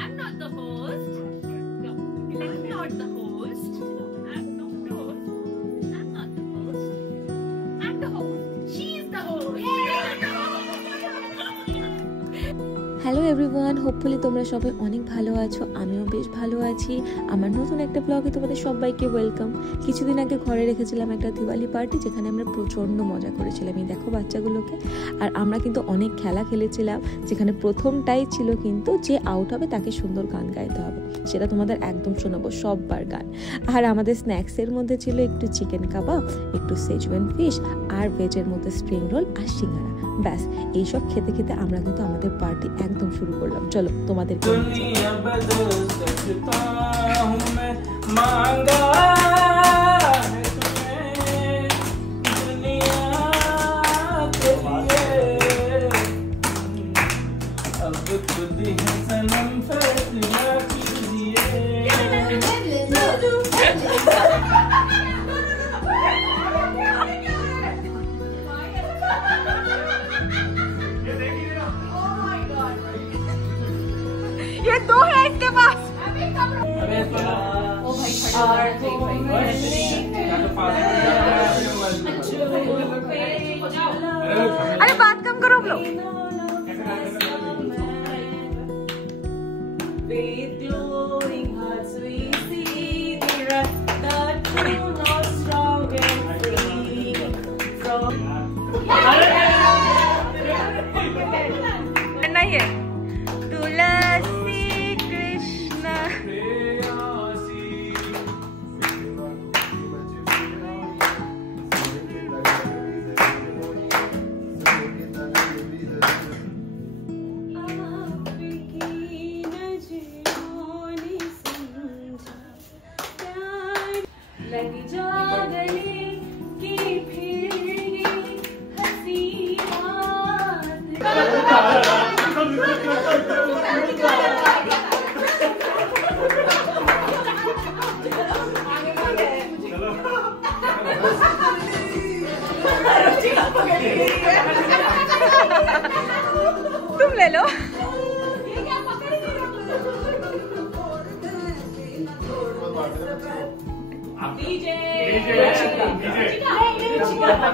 I'm not the host. No, I'm not the host. I'm not the host. I'm not the host. I'm the host. She's the host. Hello everyone, hopefully তোমরা সবাই অনেক ভালো আছো। আমিও বেশ ভালো আছি। আমার নতুন একটা ব্লগে তোমাদের সবাইকে ওয়েলকাম। কিছুদিন আগে ঘরে রেখেছিলাম একটা দিওয়ালি পার্টি, যেখানে আমরা প্রচণ্ড মজা করেছিলাম। এই দেখো বাচ্চাগুলোকে। আর আমরা কিন্তু অনেক খেলা খেলেছিলাম, যেখানে প্রথমটাই ছিল কিন্তু যে আউট হবে তাকে সুন্দর গান গাইতে হবে। সেটা তোমাদের একদম শোনাবো সববার গান। আর আমাদের স্ন্যাক্সের মধ্যে ছিল একটু চিকেন কাবাব, একটু সেজওয়ান ফিশ, আর ভেজের মধ্যে স্প্রিং রোল আর সিঙ্গারা। ব্যাস, এইসব খেতে খেতে আমরা কিন্তু আমাদের পার্টি একদম শুরু করলাম। চলো তোমাদের ये दो है इसके पास। अरे बात कम करो हम लोग। नहीं है तुलसी कृष्ण लगी जागने की फिर हंसी तुम ले लो।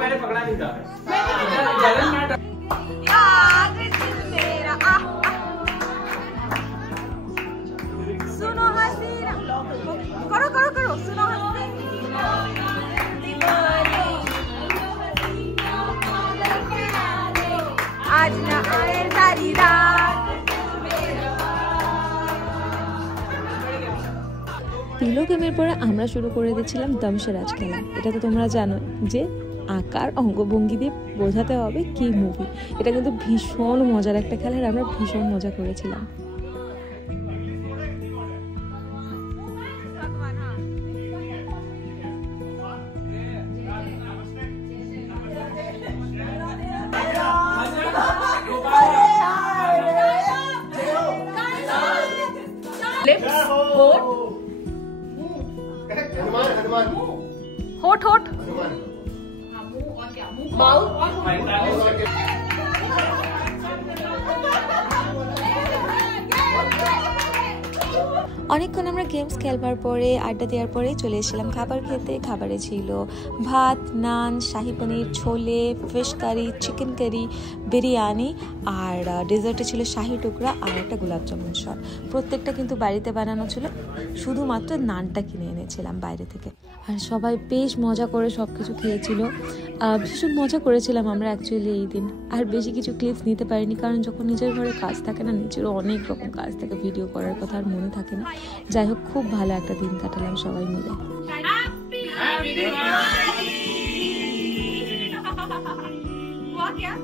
मैंने पकड़ा नहीं था। सुनो हसीना, करो करो करो, सुनो आज न आए सारी रात। পিলো গেমের পরে আমরা শুরু করে দিয়েছিলাম দমশরাজ খেলা। এটা তো তোমরা জানো যে আকার অঙ্গভঙ্গি দিয়ে বোঝাতে হবে কি মুভি। এটা কিন্তু ভীষণ মজার একটা খেলা, আর আমরা ভীষণ মজা করেছিলাম। होठ होठ অনেকক্ষণ আমরা গেমস খেলবার পরে আড্ডা দেওয়ার পরে চলে এসেছিলাম খাবার খেতে। খাবারে ছিল ভাত, naan, shahi paneer, chole, fish curry, chicken curry, biryani, আর ডেজার্টে ছিল শাহি টুকরা আর একটা গোলাপ জামুন শট। প্রত্যেকটা কিন্তু বাড়িতে বানানো ছিল, শুধুমাত্র নানটা কিনে এনেছিলাম বাইরে থেকে। আর সবাই বেশ মজা করে সব কিছু খেয়েছিল। ভীষণ মজা করেছিলাম আমরা অ্যাকচুয়ালি এই দিন। আর বেশি কিছু ক্লিপস নিতে পারিনি, কারণ যখন নিজের ঘরে কাজ থাকে না, নিজেরও অনেক রকম কাজ থাকে, ভিডিও করার কথা আর মনে থাকে না। যাই হোক, খুব ভালো একটা দিন কাটালাম সবাই মিলে। हुआ क्या?